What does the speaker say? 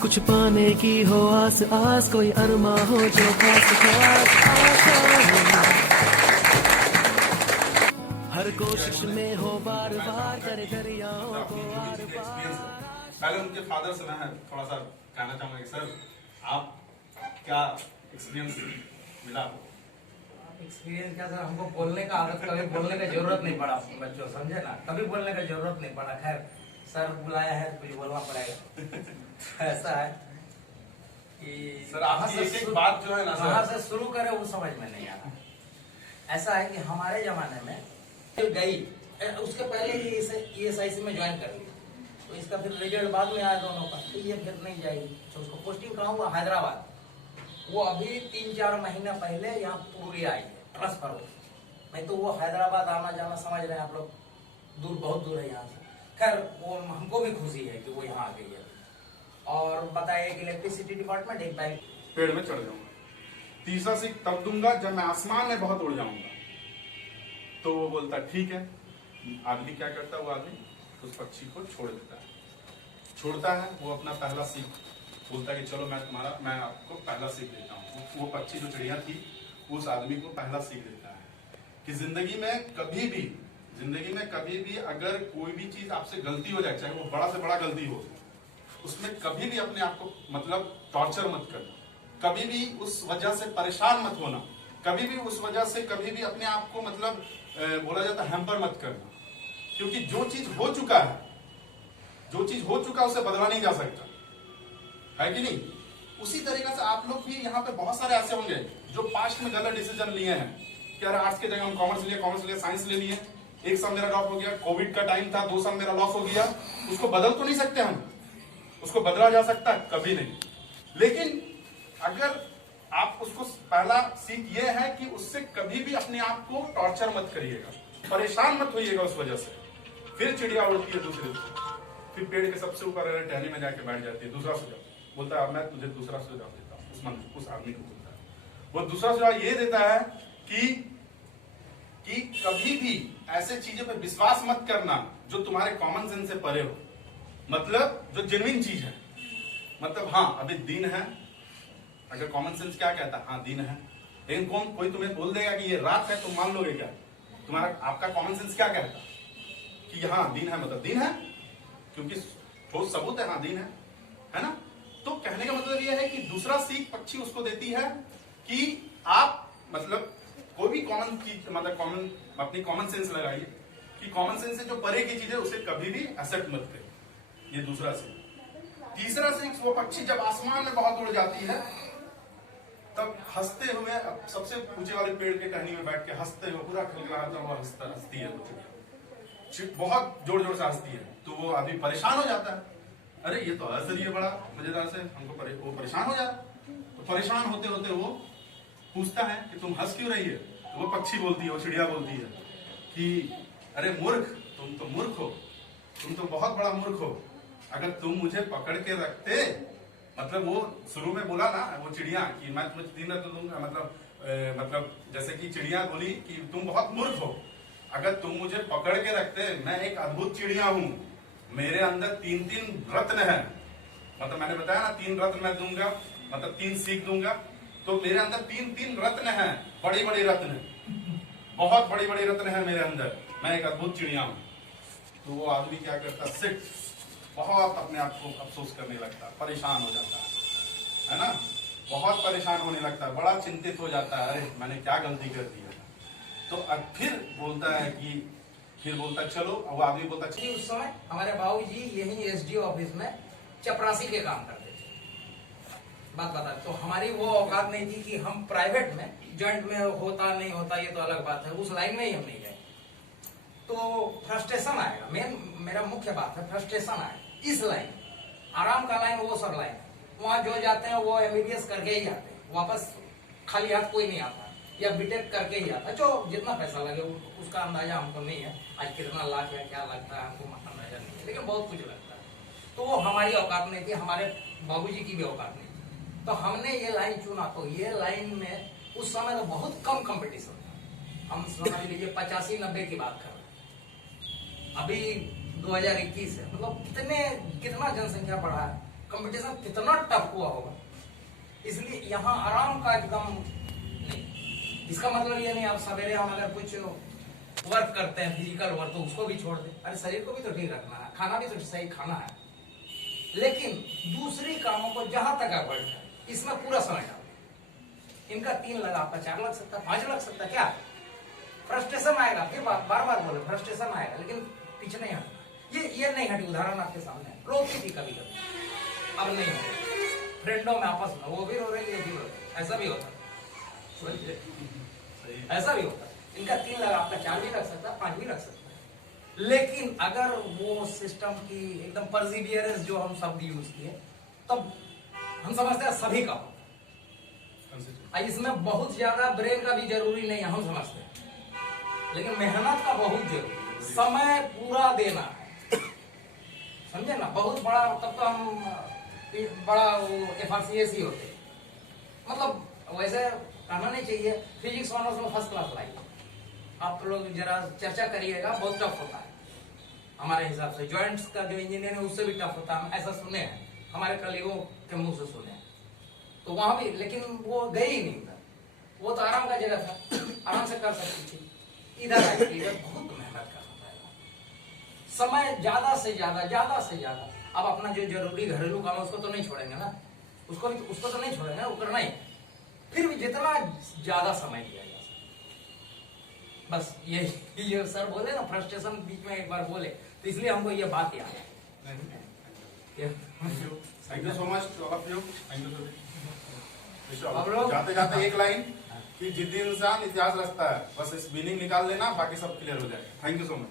कुछ पाने की हो आस आस, कोई अरमा हो जो खास खास आशा हो। हर कोशिश में हो बार बार, करे दरियाओं को आर पार। पहले उनके फादर से मैं थोड़ा सा कहना चाहूंगा कि सर आप क्या एक्सपीरियंस मिला आपको? एक्सपीरियंस क्या सर, हमको बोलने का आदत, कभी बोलने का जरूरत नहीं पड़ा बच्चों, समझे ना, कभी बोलने का जरूरत नहीं पड़ा। खैर सर बुलाया है तो कुछ बोलना पड़ेगा। ऐसा है कि सर आपकी एक बात जो है ना कहाँ से शुरू करें वो समझ में नहीं आ रहा। ऐसा है कि हमारे जमाने में गई, उसके पहले ही इसे ESIC में ज्वाइन कर लिया, तो इसका फिर रिजल्ट बाद में आया दोनों का, तो ये फिर नहीं जाएगी। तो उसको पोस्टिंग कहाँ हुआ? हैदराबाद। वो अभी 3-4 महीना पहले यहाँ पूर्णिया आई है, ट्रांसफर हो। नहीं तो वो हैदराबाद आना जाना समझ रहे हैं आप लोग, दूर, बहुत दूर है यहाँ से। खैर वो हमको भी खुशी है कि वो यहाँ आ गई है। और बताइए कि इलेक्ट्रिसिटी डिपार्टमेंट एक बैंक पेड़ में चढ़ जाऊंगा, तीसरा सीख तब दूंगा जब मैं आसमान में बहुत उड़ जाऊंगा। तो वो बोलता ठीक है। आदमी क्या करता है, वो आदमी उस पक्षी को छोड़ देता है, छोड़ता है। वो अपना पहला सीख बोलता है कि चलो मैं आपको पहला सीख देता हूँ। वो पक्षी जो चिड़िया थी उस आदमी को पहला सीख देता है कि जिंदगी में कभी भी अगर कोई भी चीज आपसे गलती हो जाए, चाहे वो बड़ा से बड़ा गलती हो, उसमें कभी भी अपने आप को मतलब टॉर्चर मत करना, कभी भी उस वजह से परेशान मत होना, कभी भी उस वजह से कभी भी अपने आप को मतलब बोला जाता है हैम्पर मत करना। क्योंकि जो चीज हो चुका है उसे बदला नहीं जा सकता, है कि नहीं? उसी तरीके से आप लोग भी यहाँ पे बहुत सारे ऐसे होंगे जो पास्ट में गलत डिसीजन लिए हैं कि यार आर्ट्स के जगह हम कॉमर्स लिए साइंस ले लिए, एक साल मेरा ड्रॉप हो गया, कोविड का टाइम था, 2 साल मेरा लॉस हो गया। उसको बदल तो नहीं सकते हम, उसको बदला जा सकता है? कभी नहीं। लेकिन अगर आप उसको पहला सीख ये है कि उससे कभी भी अपने आप को टॉर्चर मत करिएगा, परेशान मत होइएगा उस वजह से। फिर चिड़िया उड़ती है दूसरे से, फिर पेड़ के सबसे ऊपर टहनी में जाके बैठ जाती है। दूसरा सुझाव बोलता है, मैं तुझे दूसरा सुझाव देता हूँ। उस आदमी को बोलता है, वो दूसरा सुझाव ये देता है कि कभी भी ऐसे चीजों पे विश्वास मत करना जो तुम्हारे कॉमन सेंस से परे हो, मतलब जो जेन्युइन चीज है। मतलब हाँ अभी दिन है, अगर कॉमन सेंस क्या कहता है, हाँ दिन है, लेकिन कोई तुम्हें बोल देगा कि ये रात है, तुम मान लोगे क्या? आपका कॉमन सेंस क्या कहता कि हाँ दिन है, मतलब दिन है, क्योंकि ठोस सबूत है, हाँ दिन है ना? तो कहने का मतलब यह है कि दूसरा सीख पक्षी उसको देती है कि आप मतलब कोई भी कॉमन चीज, मतलब अपनी कॉमन सेंस लगाइए कि कॉमन सेंस से जो परे की चीज है उसे कभी भी एक्सेप्ट मत करिए। ये दूसरा सीख। तीसरा सीख, वो पक्षी जब आसमान में बहुत उड़ जाती है तब हंसते हुए सबसे ऊंचे वाले पेड़ के टहनी में बैठ के हंसते हुए, पूरा खिलखिलाता हुआ हंसती है वो चिड़िया, बहुत जोर जोर से हंसती है। तो वो आदमी परेशान हो जाता है, अरे ये तो हंस रही है बड़ा मजेदार से, हमको वो परेशान हो जाता है। तो परेशान होते होते वो पूछता है कि तुम हंस क्यों रही है? तो वो पक्षी बोलती है, वो चिड़िया बोलती है कि अरे मूर्ख, तुम तो मूर्ख हो, तुम तो बहुत बड़ा मूर्ख हो। अगर तुम मुझे पकड़ के रखते, मतलब वो शुरू में बोला ना वो चिड़िया कि मैं तुम्हें 3 रत्न दूंगा, मतलब जैसे कि चिड़िया बोली कि तुम बहुत मूर्ख हो, अगर तुम मुझे पकड़ के रखते, मैं एक अद्भुत चिड़िया हूं, मेरे अंदर 3-3 रत्न है। मतलब मैंने बताया ना 3 रत्न मैं दूंगा, मतलब 3 सीख दूंगा, तो मेरे अंदर 3-3 रत्न है, बड़ी बड़ी रत्न, बहुत बड़ी बड़ी रत्न है मेरे अंदर, मैं एक अद्भुत चिड़िया हूं। तो वो आदमी क्या करता, सिट बहुत अपने आप को अफसोस करने लगता, परेशान हो जाता है ना, बहुत परेशान होने लगता है, बड़ा चिंतित हो जाता है, अरे मैंने क्या गलती कर दी है। तो अब फिर बोलता है कि चलो, वो आदमी बोलता है, उस समय हमारे बाबूजी यही SDO ऑफिस में चपरासी के काम करते थे। बात बता, तो हमारी वो औकात नहीं थी कि हम प्राइवेट में, जॉइंट में होता नहीं होता ये तो अलग बात है, उस लाइन में ही हम नहीं गए। तो फ्रस्ट्रेशन आएगा, मेरा मुख्य बात है फ्रस्ट्रेशन आएगा। इस लाइन, आराम का लाइन वो सब लाइन, वहां जो जाते हैं वो MBBS करके ही आते हैं, वापस खाली हाथ कोई नहीं आता, या बीटेक करके ही आता है, जो जितना पैसा लगे उसका अंदाजा हमको नहीं है, आज कितना लाख या क्या लगता है हमको अंदाजा नहीं है, लेकिन बहुत कुछ लगता है। तो वो हमारी औकात नहीं थी, हमारे बाबूजी की भी औकात नहीं थी, तो हमने ये लाइन चुना। तो ये लाइन में उस समय तो बहुत कम कंपटीशन था, हम समझ लीजिए 85-90 की बात कर रहे हैं, अभी 2021 है, मतलब कितना जनसंख्या बढ़ा है, कंपटीशन कितना टफ हुआ होगा। इसलिए यहाँ आराम का एकदम नहीं। इसका मतलब ये नहीं आप सवेरे हम अगर कुछ वर्क करते हैं फिजिकल वर्क तो उसको भी छोड़ दें। अरे शरीर को भी तो ठीक रखना है, खाना भी तो सही खाना है, लेकिन दूसरी कामों को जहां तक अवॉइड करें, इसमें पूरा समय डाल। इनका 3 लगा, आपका 4 लग सकता है, 5 लग सकता है। क्या फ्रस्ट्रेशन आएगा, फिर बार बार बोले फ्रस्ट्रेशन आएगा, लेकिन पीछे नहीं हटना। ये नहीं हटी, उदाहरण आपके सामने है। रोती थी कभी कभी, अब नहीं हो। फ्रेंडों में आपस में वो भी रो रही है, ये भी रो रही है, ऐसा भी होता है, ऐसा भी होता है। इनका 3 लगा, आपका 4 भी लग सकता है, 5 भी लग सकता है। लेकिन अगर वो सिस्टम की एकदम परसिवियरेंस जो हम शब्द यूज किए, तब हम समझते हैं सभी का हो। इसमें बहुत ज्यादा ब्रेन का भी जरूरी नहीं है, हम समझते हैं, लेकिन मेहनत का बहुत जरूरी है। समय पूरा देना है, समझे ना। बहुत बड़ा तब तो हम बड़ा वो FRCS ही होते, मतलब वैसे कहना नहीं चाहिए। फिजिक्स ऑनर्स में फर्स्ट क्लास लाइए, आप लोग जरा चर्चा करिएगा, बहुत टफ होता है हमारे हिसाब से। जॉइंट्स का जो इंजीनियर है उससे भी टफ होता है, हम ऐसा सुने हैं, हमारे कलीगों के मुंह से सुने हैं। तो वहां भी, लेकिन वो गई ही नहीं था, वो तो आराम का जगह था, आराम से कर सकती थी। इधर आई, इधर बहुत मेहनत करना पड़ेगा, समय ज्यादा से ज्यादा। अब अपना जो जरूरी घरेलू काम है उसको तो नहीं छोड़ेंगे ना, उसको तो नहीं छोड़ेंगे, वो करना ही। फिर भी जितना ज्यादा समय दिया जा सकता, बस ये सर बोले ना, फ्रस्ट्रेशन बीच में एक बार बोले, तो इसलिए हमको ये बात याद है। Thank you so much all of you, thank you अब लोग जाते जाते एक लाइन कि जिद्दी इंसान इतिहास रचता है, बस इस मीनिंग निकाल लेना, बाकी सब क्लियर हो जाएगा। Thank you so much.